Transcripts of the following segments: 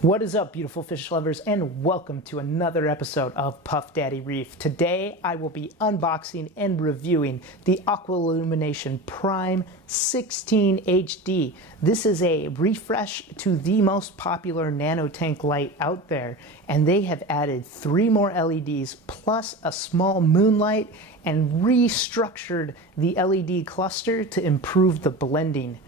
What is up, beautiful fish lovers, and welcome to another episode of Puff Daddy Reef. Today I will be unboxing and reviewing the Aqua Illumination Prime 16 HD. This is a refresh to the most popular nano tank light out there, and they have added 3 more LEDs plus a small moonlight and restructured the LED cluster to improve the blending.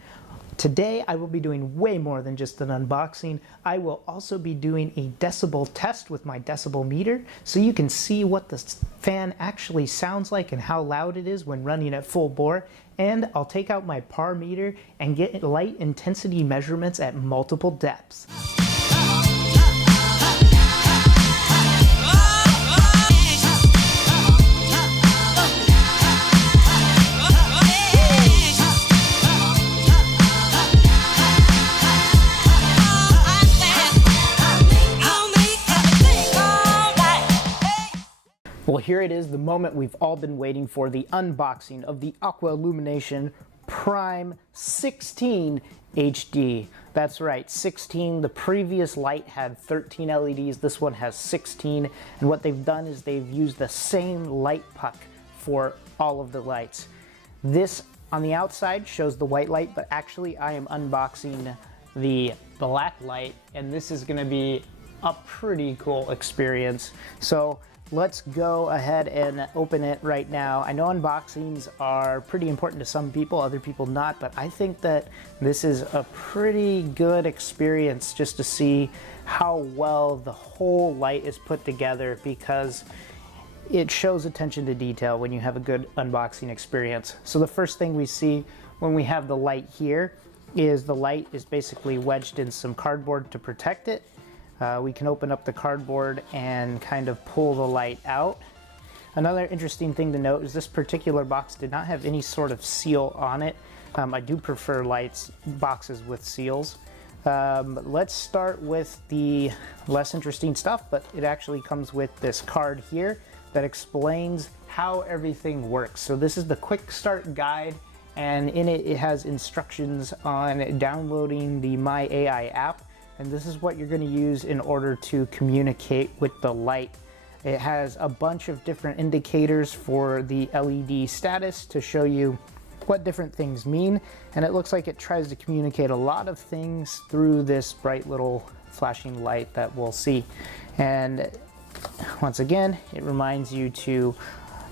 Today I will be doing way more than just an unboxing. I will also be doing a decibel test with my decibel meter so you can see what the fan actually sounds like and how loud it is when running at full bore. And I'll take out my PAR meter and get light intensity measurements at multiple depths. Well, here it is, the moment we've all been waiting for, the unboxing of the Aqua Illumination Prime 16 HD. That's right, 16. The previous light had 13 LEDs. This one has 16. And what they've done is they've used the same light puck for all of the lights. This on the outside shows the white light, but actually I am unboxing the black light, and this is gonna be a pretty cool experience. So let's go ahead and open it right now. I know unboxings are pretty important to some people, other people not, but I think that this is a pretty good experience just to see how well the whole light is put together, because it shows attention to detail when you have a good unboxing experience. So the first thing we see when we have the light here is the light is basically wedged in some cardboard to protect it. We can open up the cardboard and kind of pull the light out. Another interesting thing to note is this particular box did not have any sort of seal on it. I do prefer boxes with seals. Let's start with the less interesting stuff, but it actually comes with this card here that explains how everything works. So this is the quick start guide, and in it, it has instructions on downloading the My AI app. And this is what you're going to use in order to communicate with the light. It has a bunch of different indicators for the LED status to show you what different things mean. And it looks like it tries to communicate a lot of things through this bright little flashing light that we'll see. And once again, it reminds you to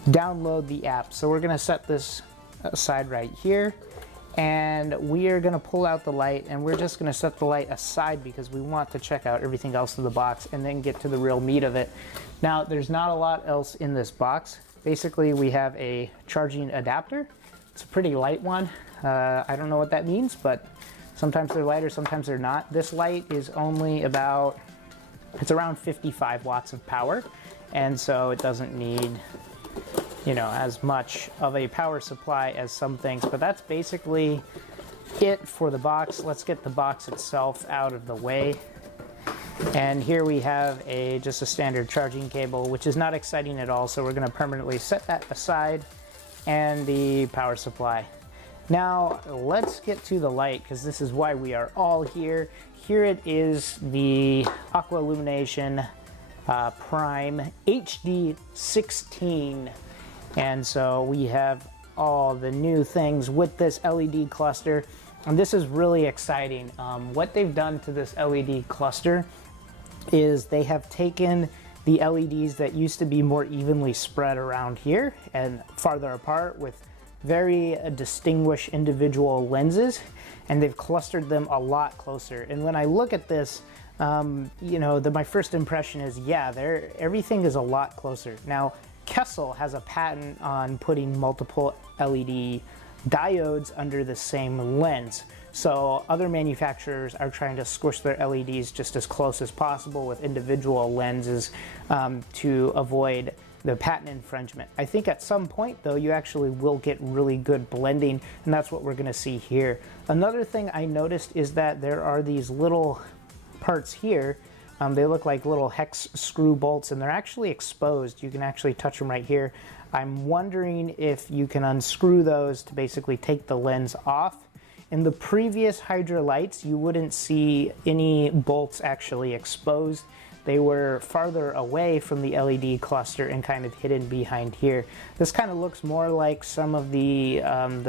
download the app. So we're going to set this aside right here. And we are going to pull out the light, and we're just going to set the light aside because we want to check out everything else in the box and then get to the real meat of it. Now, there's not a lot else in this box. Basically, we have a charging adapter. It's a pretty light one. I don't know what that means, but sometimes they're lighter, sometimes they're not. This light is only it's around 55 watts of power, and so it doesn't need as much of a power supply as some things, but that's basically it for the box. Let's get the box itself out of the way. And here we have just a standard charging cable, which is not exciting at all, so we're going to permanently set that aside, and the power supply. Now let's get to the light, because this is why we are all here. Here it is, the Aqua Illumination Prime HD 16. And so we have all the new things with this LED cluster, and this is really exciting. What they've done to this LED cluster is they have taken the LEDs that used to be more evenly spread around here and farther apart with very distinguished individual lenses, and they've clustered them a lot closer. And when I look at this, my first impression is, yeah, everything is a lot closer. Now, Kessil has a patent on putting multiple LED diodes under the same lens. So other manufacturers are trying to squish their LEDs just as close as possible with individual lenses to avoid the patent infringement. I think at some point, though, you actually will get really good blending, and that's what we're going to see here. Another thing I noticed is that there are these little parts here. They look like little hex screw bolts, and they're actually exposed. You can actually touch them right here. I'm wondering if you can unscrew those to basically take the lens off In the previous Hydra lights, you wouldn't see any bolts actually exposed. They were farther away from the LED cluster and kind of hidden behind here. This kind of looks more like some of the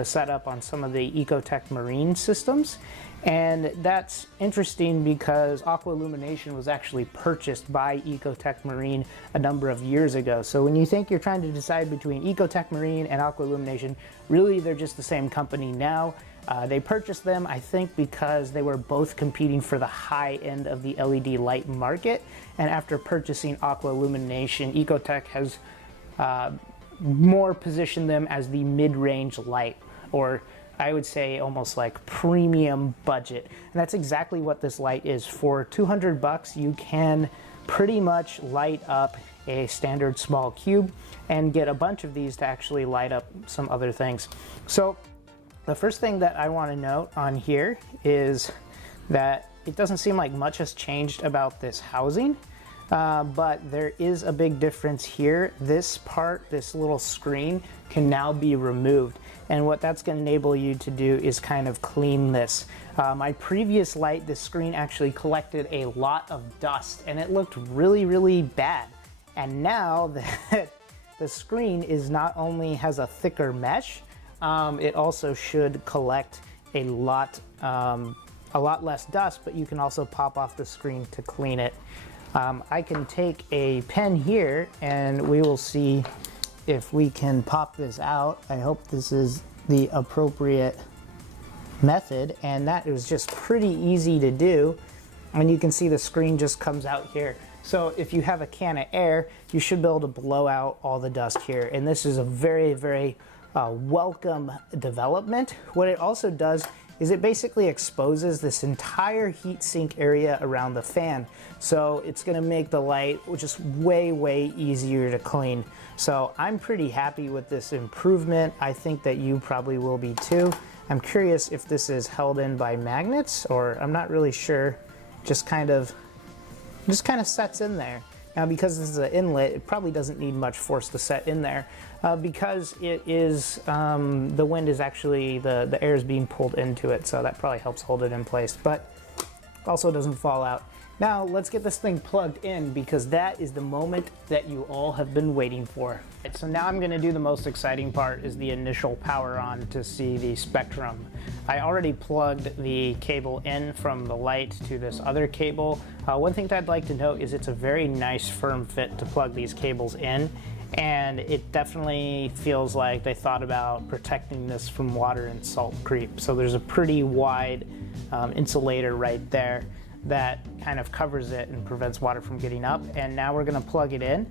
setup on some of the Ecotech Marine systems. And that's interesting because Aqua Illumination was actually purchased by Ecotech Marine a number of years ago. So when you think you're trying to decide between Ecotech Marine and Aqua Illumination, really they're just the same company now. They purchased them, I think, because they were both competing for the high end of the LED light market. And after purchasing Aqua Illumination, Ecotech has more positioned them as the mid-range light, or I would say almost like premium budget. And that's exactly what this light is. For 200 bucks, you can pretty much light up a standard small cube and get a bunch of these to actually light up some other things. So the first thing that I want to note on here is that it doesn't seem like much has changed about this housing, but there is a big difference here. This part, this little screen, can now be removed. And what that's going to enable you to do is kind of clean this. My previous light, this screen actually collected a lot of dust and it looked really, really bad. And now that the screen is not only has a thicker mesh, it also should collect a lot less dust, but you can also pop off the screen to clean it. I can take a pen here and we will see if we can pop this out. I hope this is the appropriate method, and that is just pretty easy to do. And you can see the screen just comes out here. So if you have a can of air, you should be able to blow out all the dust here. And this is a very, very welcome development. What it also does is it basically exposes this entire heat sink area around the fan. So it's gonna make the light just way, way easier to clean. So I'm pretty happy with this improvement. I think that you probably will be too. I'm curious if this is held in by magnets, or I'm not really sure. Just kind of sets in there. Now, because this is an inlet, it probably doesn't need much force to set in there. Because it is, the wind is actually, the air is being pulled into it, so that probably helps hold it in place, but also doesn't fall out. Now, let's get this thing plugged in, because that is the moment that you all have been waiting for. So now I'm gonna do the most exciting part, is the initial power on to see the spectrum. I already plugged the cable in from the light to this other cable. One thing that I'd like to note is it's a very nice firm fit to plug these cables in. And it definitely feels like they thought about protecting this from water and salt creep. So there's a pretty wide insulator right there that kind of covers it and prevents water from getting up. And now we're gonna plug it in.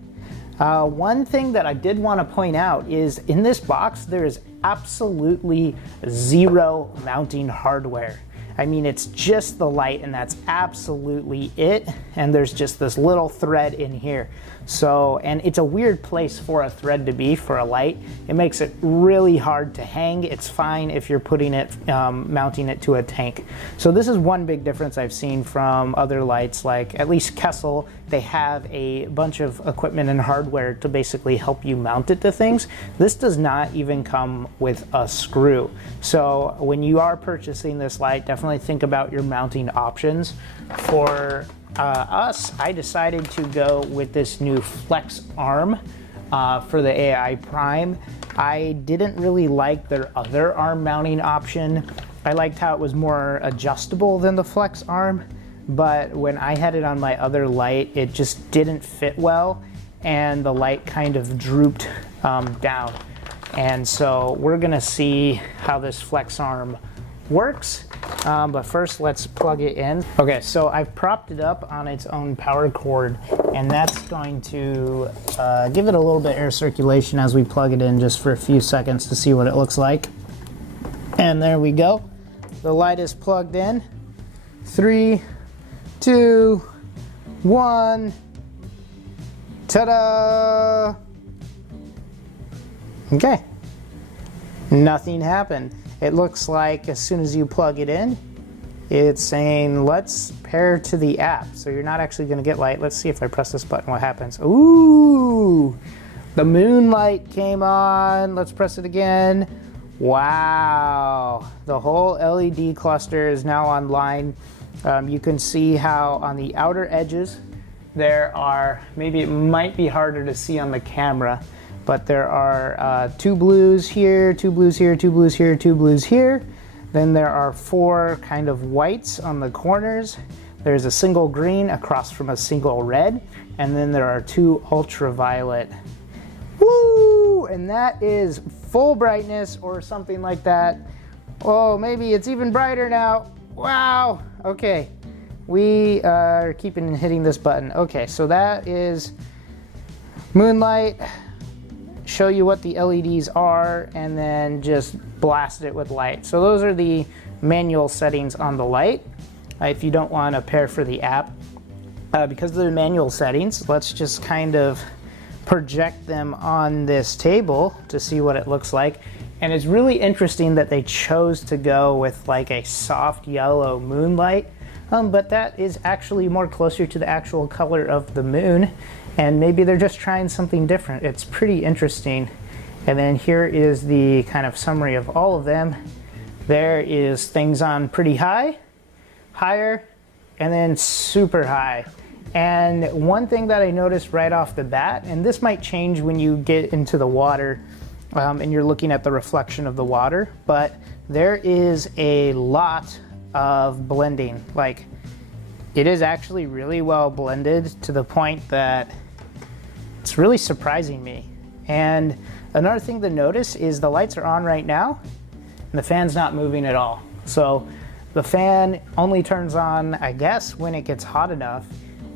One thing that I did want to point out is in this box, there is absolutely zero mounting hardware. I mean, it's just the light and that's absolutely it. And there's just this little thread in here. So, and it's a weird place for a thread to be for a light. It makes it really hard to hang. It's fine if you're putting it, mounting it to a tank. So this is one big difference I've seen from other lights, like at least Kessil. They have a bunch of equipment and hardware to basically help you mount it to things. This does not even come with a screw. So when you are purchasing this light, definitely think about your mounting options. For us, I decided to go with this new flex arm for the AI Prime. I didn't really like their other arm mounting option. I liked how it was more adjustable than the flex arm, but when I had it on my other light, it just didn't fit well, and the light kind of drooped down. And so we're gonna see how this flex arm works, but first let's plug it in. Okay, so I've propped it up on its own power cord, and that's going to give it a little bit of air circulation as we plug it in just for a few seconds to see what it looks like. And there we go. The light is plugged in. 3, 2, 1. Ta-da! Okay. Nothing happened. It looks like as soon as you plug it in, it's saying, let's pair to the app. So you're not actually gonna get light. Let's see if I press this button, what happens. Ooh, the moonlight came on. Let's press it again. Wow, the whole LED cluster is now online. You can see how on the outer edges there are, maybe it might be harder to see on the camera, but there are 2 blues here, 2 blues here, 2 blues here, 2 blues here. Then there are 4 kind of whites on the corners. There's a single green across from a single red, and then there are 2 ultraviolet. Woo! And that is full brightness or something like that. Oh, maybe it's even brighter now. Wow. Okay. We are hitting this button. Okay, so that is moonlight. Show you what the LEDs are, and then just blast it with light. So those are the manual settings on the light. If you don't want to pair for the app, because of the manual settings, let's just kind of project them on this table to see what it looks like. And it's really interesting that they chose to go with like a soft yellow moonlight, but that is actually more closer to the actual color of the moon, and maybe they're just trying something different. It's pretty interesting. And then here is the kind of summary of all of them. There is things on pretty high, higher, and then super high. And one thing that I noticed right off the bat, and this might change when you get into the water and you're looking at the reflection of the water, but there is a lot of blending. Like, it is actually really well blended to the point that it's really surprising me. And another thing to notice is the lights are on right now and the fan's not moving at all. So the fan only turns on, I guess, when it gets hot enough.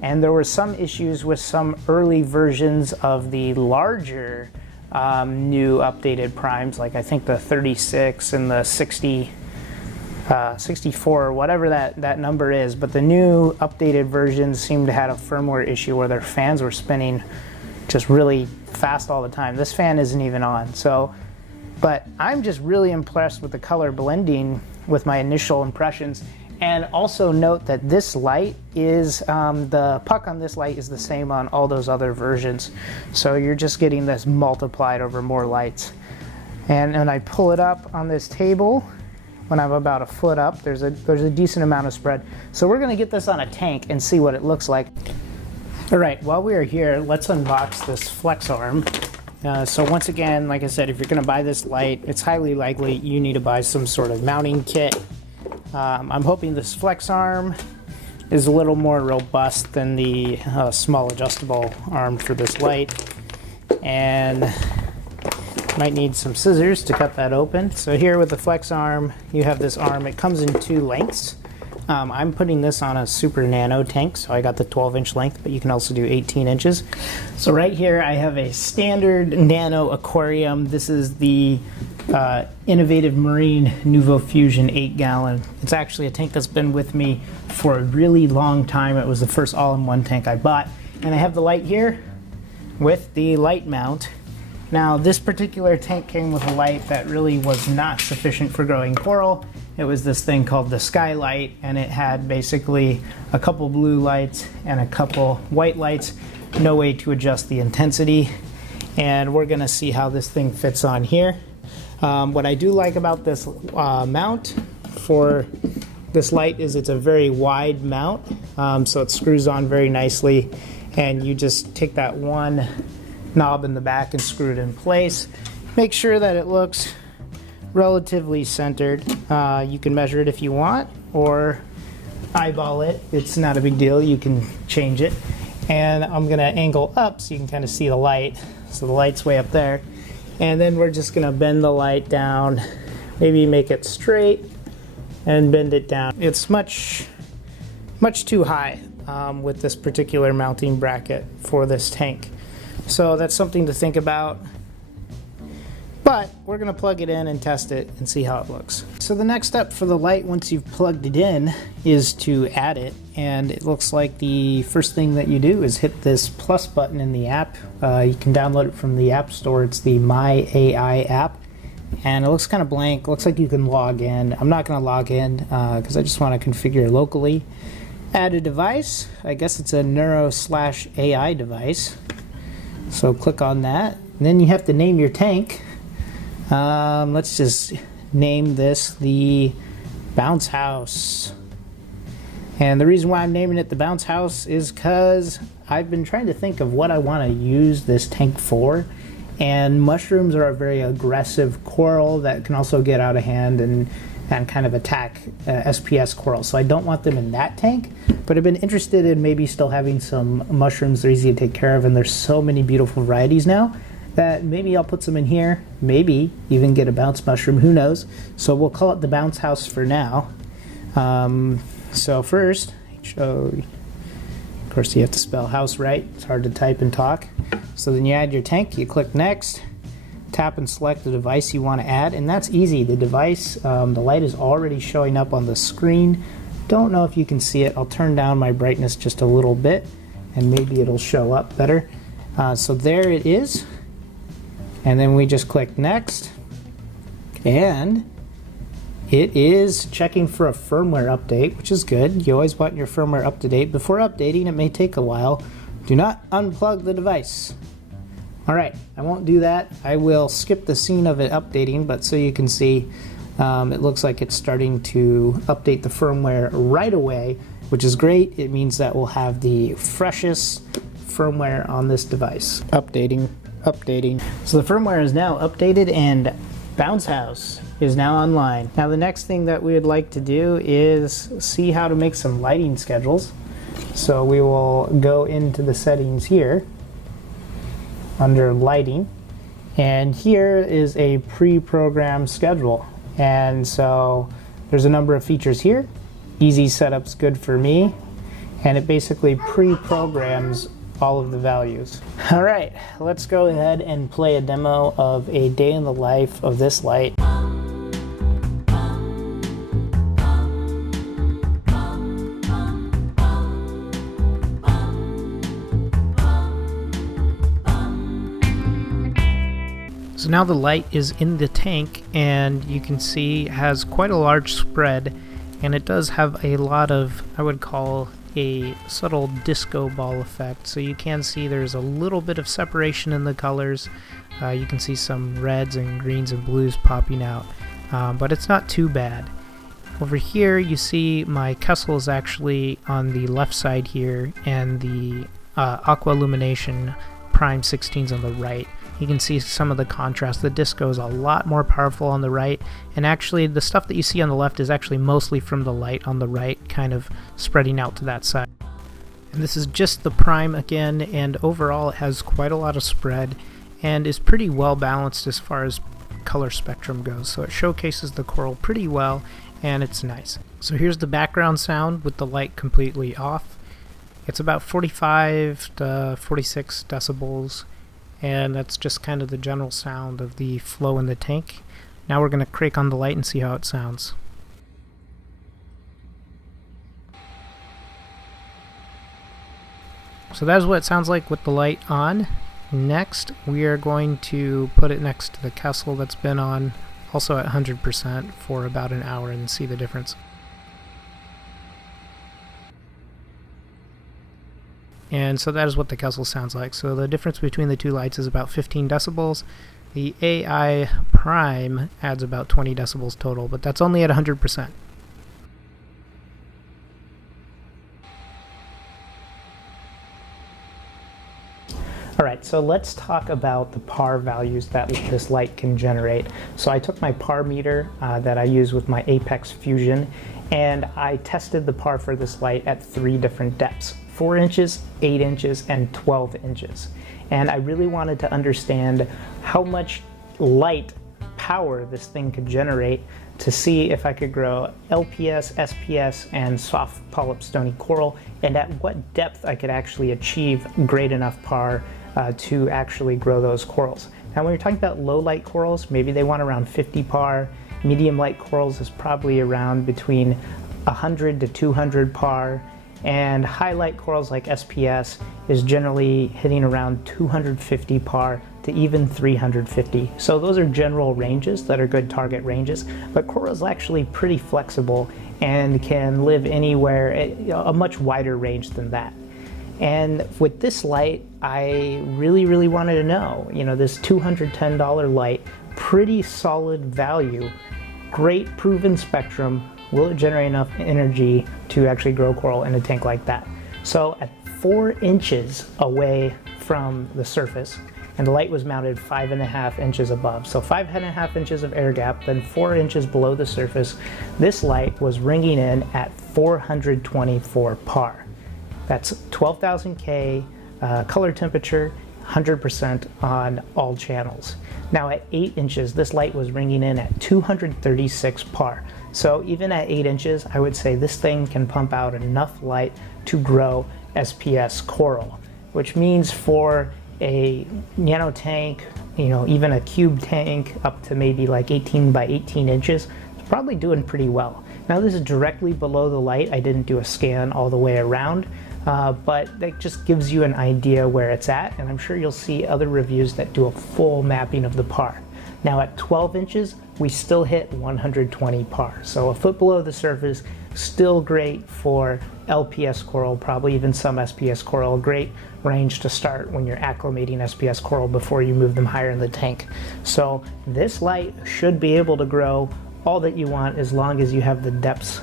And there were some issues with some early versions of the larger new updated primes, like I think the 36 and the 64, or whatever that number is. But the new updated versions seem to have a firmware issue where their fans were spinning just really fast all the time. This fan isn't even on. So, but I'm just really impressed with the color blending with my initial impressions. And also note that this light is, the puck on this light is the same on all those other versions. So you're just getting this multiplied over more lights. And when I pull it up on this table, when I'm about a foot up, there's a decent amount of spread. So we're gonna get this on a tank and see what it looks like. All right, while we are here, let's unbox this flex arm. So once again, like I said, if you're gonna buy this light, it's highly likely you need to buy some sort of mounting kit. I'm hoping this flex arm is a little more robust than the small adjustable arm for this light, and might need some scissors to cut that open. So here with the flex arm, you have this arm. It comes in 2 lengths. I'm putting this on a super nano tank, so I got the 12-inch length, but you can also do 18 inches. So right here I have a standard nano aquarium. This is the Innovative Marine Nouveau Fusion 8-gallon. It's actually a tank that's been with me for a really long time. It was the first all-in-one tank I bought. And I have the light here with the light mount. Now this particular tank came with a light that really was not sufficient for growing coral. It was this thing called the Skylight, and it had basically a couple blue lights and a couple white lights. No way to adjust the intensity. And we're gonna see how this thing fits on here. What I do like about this mount for this light is it's a very wide mount, so it screws on very nicely, and you just take that one knob in the back and screw it in place. Make sure that it looks relatively centered. You can measure it if you want, or eyeball it. It's not a big deal. You can change it. And I'm gonna angle up so you can kind of see the light. So the light's way up there. And then we're just gonna bend the light down, maybe make it straight and bend it down. It's much too high with this particular mounting bracket for this tank. So that's something to think about. But we're gonna plug it in and test it and see how it looks. So the next step for the light, once you've plugged it in, is to add it. And it looks like the first thing that you do is hit this plus button in the app. You can download it from the App Store. It's the My AI app. And it looks kind of blank. Looks like you can log in. I'm not gonna log in because I just wanna configure locally. Add a device. I guess it's a Neuro/AI device. So click on that. And then you have to name your tank. Let's just name this the bounce house. And the reason why I'm naming it the bounce house is because I've been trying to think of what I want to use this tank for. And mushrooms are a very aggressive coral that can also get out of hand and kind of attack SPS corals. So I don't want them in that tank, but I've been interested in maybe still having some mushrooms. They're easy to take care of, and there's so many beautiful varieties now that maybe I'll put some in here, maybe even get a bounce mushroom, who knows. So we'll call it the bounce house for now. So first, of course you have to spell house right, it's hard to type and talk. So then you add your tank, you click next, tap and select the device you want to add, and that's easy. The device, the light is already showing up on the screen. Don't know if you can see it. I'll turn down my brightness just a little bit and maybe it'll show up better. So there it is, and then we just click next, and it is checking for a firmware update, which is good. You always want your firmware up to date. Before updating, it may take a while. Do not unplug the device. All right, I won't do that. I will skip the scene of it updating, but so you can see, it looks like it's starting to update the firmware right away, which is great. It means that we'll have the freshest firmware on this device. Updating. So the firmware is now updated and Bounce House is now online. Now the next thing that we would like to do is see how to make some lighting schedules. So we will go into the settings here under lighting, and here is a pre-programmed schedule. And so there's a number of features here. Easy setup's good for me, and it basically pre-programs all of the values. All right, let's go ahead and play a demo of a day in the life of this light. So now the light is in the tank, and you can see it has quite a large spread, and it does have a lot of, I would call, a subtle disco ball effect. So you can see there's a little bit of separation in the colors. You can see some reds and greens and blues popping out, but it's not too bad. Over here you see my Kessil is actually on the left side here, and the Aqua Illumination Prime 16's on the right. You can see some of the contrast. The disco is a lot more powerful on the right, and actually the stuff that you see on the left is actually mostly from the light on the right, kind of spreading out to that side. And this is just the prime again, and overall it has quite a lot of spread and is pretty well balanced as far as color spectrum goes. So it showcases the coral pretty well, and it's nice. So here's the background sound with the light completely off. It's about 45 to 46 decibels. And that's just kind of the general sound of the flow in the tank. Now we're going to crank on the light and see how it sounds. So that's what it sounds like with the light on. Next, we are going to put it next to the Kessil that's been on, also at 100% for about an hour, and see the difference. And so that is what the Kessil sounds like. So the difference between the two lights is about 15 decibels. The AI Prime adds about 20 decibels total, but that's only at 100%. Alright, so let's talk about the PAR values that this light can generate. So I took my PAR meter that I use with my Apex Fusion, and I tested the PAR for this light at 3 different depths: 4 inches, 8 inches, and 12 inches. And I really wanted to understand how much light power this thing could generate to see if I could grow LPS, SPS, and soft polyp stony coral, and at what depth I could actually achieve great enough PAR to actually grow those corals. Now when you're talking about low light corals, maybe they want around 50 PAR. Medium light corals is probably around between 100 to 200 PAR. And high light corals like SPS is generally hitting around 250 PAR to even 350. So those are general ranges that are good target ranges, but coral is actually pretty flexible and can live anywhere, a much wider range than that. And with this light, I really wanted to know, this $210 light pretty solid value. Great proven spectrum. Will it generate enough energy to actually grow coral in a tank like that? So at 4 inches away from the surface, and the light was mounted 5.5 inches above. So 5.5 inches of air gap, then 4 inches below the surface. This light was ringing in at 424 par. That's 12,000 K, color temperature, 100% on all channels. Now at 8 inches, this light was ringing in at 236 par. So even at 8 inches, I would say this thing can pump out enough light to grow SPS coral, which means for a nano tank, even a cube tank up to maybe like 18 by 18 inches, it's probably doing pretty well. Now this is directly below the light. I didn't do a scan all the way around, but that just gives you an idea where it's at, and I'm sure you'll see other reviews that do a full mapping of the par. Now at 12 inches, we still hit 120 par. So a foot below the surface, still great for LPS coral, probably even some SPS coral. Great range to start when you're acclimating SPS coral before you move them higher in the tank. So this light should be able to grow all that you want as long as you have the depths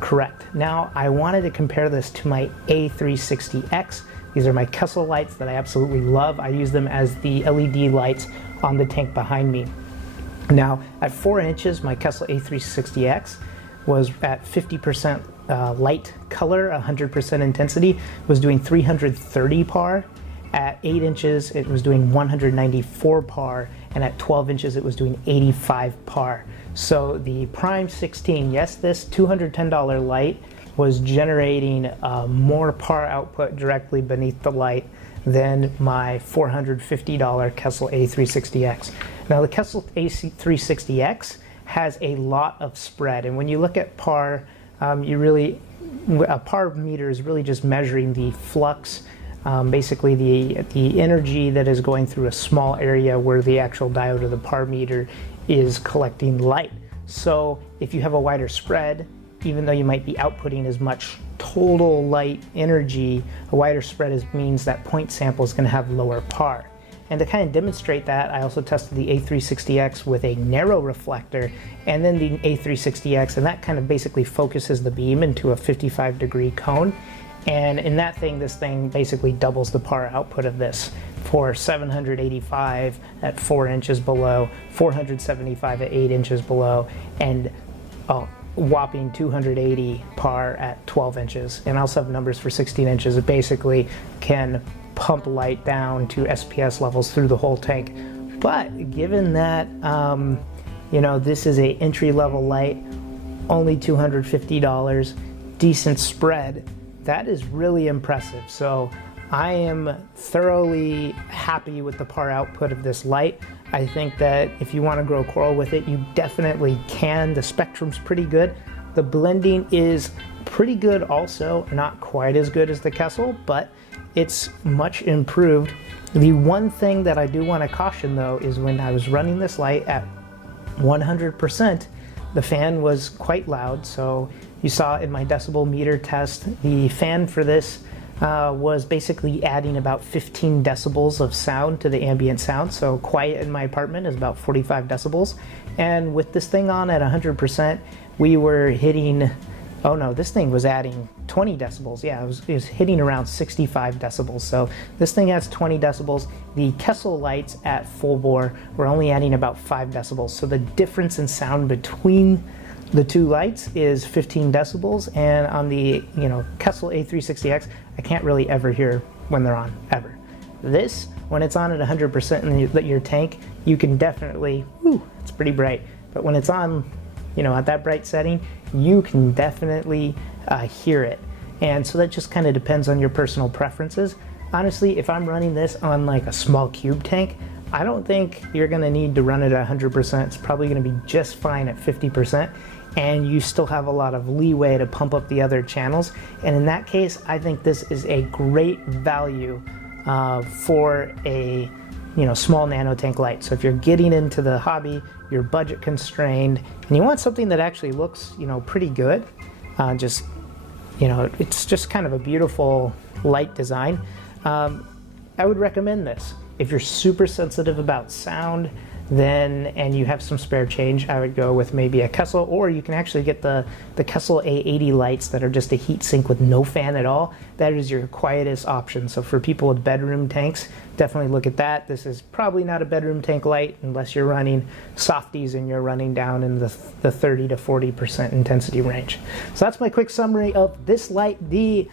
correct. Now I wanted to compare this to my A360X. These are my Kessil lights that I absolutely love. I use them as the LED lights on the tank behind me. Now at 4 inches, my Kessil A360X was at 50% light color, 100% intensity, was doing 330 par. At 8 inches, it was doing 194 par, and at 12 inches, it was doing 85 par. So the Prime 16, yes, this $210 light was generating more par output directly beneath the light than my $450 Kessil A360X. Now the Kessil A360X has a lot of spread, and when you look at par, a par meter is really just measuring the flux, basically the energy that is going through a small area where the actual diode of the par meter is collecting light. So if you have a wider spread, even though you might be outputting as much total light energy, a wider spread means that point sample is going to have lower par. And to kind of demonstrate that, I also tested the A360X with a narrow reflector and then the A360X, and that kind of basically focuses the beam into a 55-degree cone. And in that thing, this thing basically doubles the par output of this for 785 at 4 inches below, 475 at 8 inches below, and whopping 280 par at 12 inches. And I also have numbers for 16 inches. It basically can pump light down to SPS levels through the whole tank. But given that this is a entry-level light, only $250, decent spread, that is really impressive. So I am thoroughly happy with the par output of this light. I think that if you want to grow coral with it, you definitely can. The spectrum's pretty good. The blending is pretty good also, not quite as good as the Kessil, but it's much improved. The one thing that I do want to caution though is when I was running this light at 100%, the fan was quite loud. So you saw in my decibel meter test, the fan for this was basically adding about 15 decibels of sound to the ambient sound. So quiet in my apartment is about 45 decibels. And with this thing on at 100%, we were hitting, oh no, this thing was adding 20 decibels. Yeah, it was hitting around 65 decibels. So this thing adds 20 decibels. The Kessil lights at full bore were only adding about 5 decibels. So the difference in sound between the two lights is 15 decibels, and on the Kessil A360X, I can't really ever hear when they're on, ever. This, when it's on at 100% in your tank, you can definitely, it's pretty bright. But when it's on, at that bright setting, you can definitely hear it. And so that just kind of depends on your personal preferences. Honestly, if I'm running this on like a small cube tank, I don't think you're gonna need to run it at 100%. It's probably gonna be just fine at 50%. And you still have a lot of leeway to pump up the other channels. And in that case, I think this is a great value for a small nano tank light. So if you're getting into the hobby, you're budget constrained, and you want something that actually looks pretty good, it's just kind of a beautiful light design, I would recommend this. If you're super sensitive about sound, then, and you have some spare change, I would go with maybe a Kessil, or you can actually get the Kessil A80 lights that are just a heat sink with no fan at all. That is your quietest option. So for people with bedroom tanks, definitely look at that. This is probably not a bedroom tank light unless you're running softies and you're running down in the 30 to 40% intensity range. So that's my quick summary of this light, the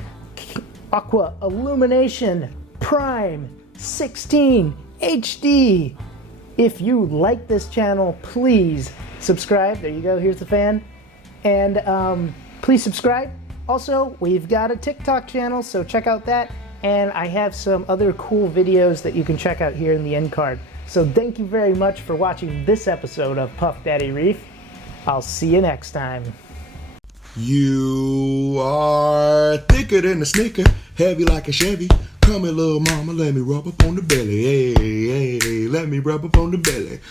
Aqua Illumination Prime 16 HD. If you like this channel, please subscribe. There you go, here's the fan. And please subscribe. Also, we've got a TikTok channel, so check out that. And I have some other cool videos that you can check out here in the end card. So thank you very much for watching this episode of Puff Daddy Reef. I'll see you next time. You are thicker than a Snicker, heavy like a Chevy. Come here, little mama, let me rub up on the belly. Hey, hey, let me rub up on the belly.